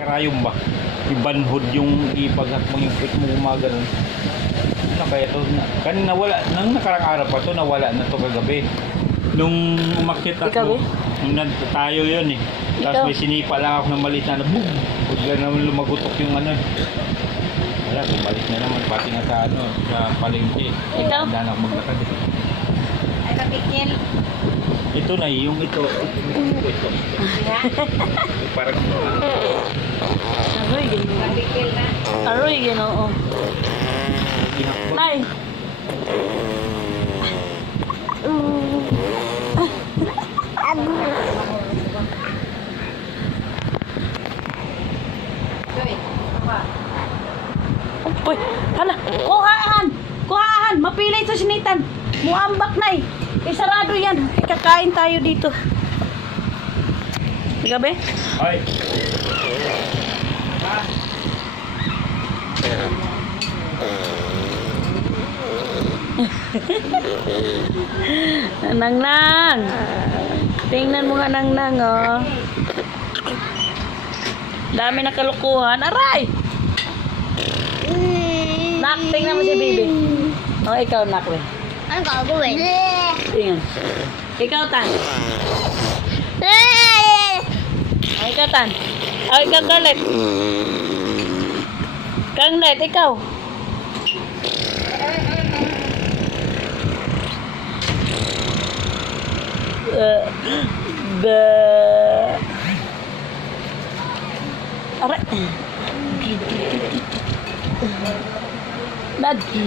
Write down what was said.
karayom ba? Ibanhod yung ipaghat mo yung pit mo gumagano. Ano kaya to? Kanina nawala, nang nakarang araw pa to, nawala na to kagabi. Nung umakyat ako, nung tayo yun eh. Tapos may sinipa lang ako ng maliit na boom! Bigla naman lumagutok yung ano. Wala, bumalik na naman pati nga sa ano, sa palengke. Ikaw? Handa na ako maglakad eh. Ay, kapikil. Ito na yung ito. Parang Aroy, gino. Kapikil na. Aroy, gino. Nay. Joy, apa? Uy, hala. Kuhaan. Kuhaan. Mapilay sa sinitan. Muambak, nay. Sarado yan. Kakain tayo dito. Gabi? ay! Nang-nang. Tingnan mo nga nang-nang, oh. Dami na kalukuhan. Aray! Nak, tingnan mo si Bibi. Oh, ikaw, Nak, we. Ano gagawin? Tingnan. Ikaw, Tan. Oh, ikaw, Tan. Oh, ikaw, Kanglet. Kanglet, ikaw. Aray. Lagi.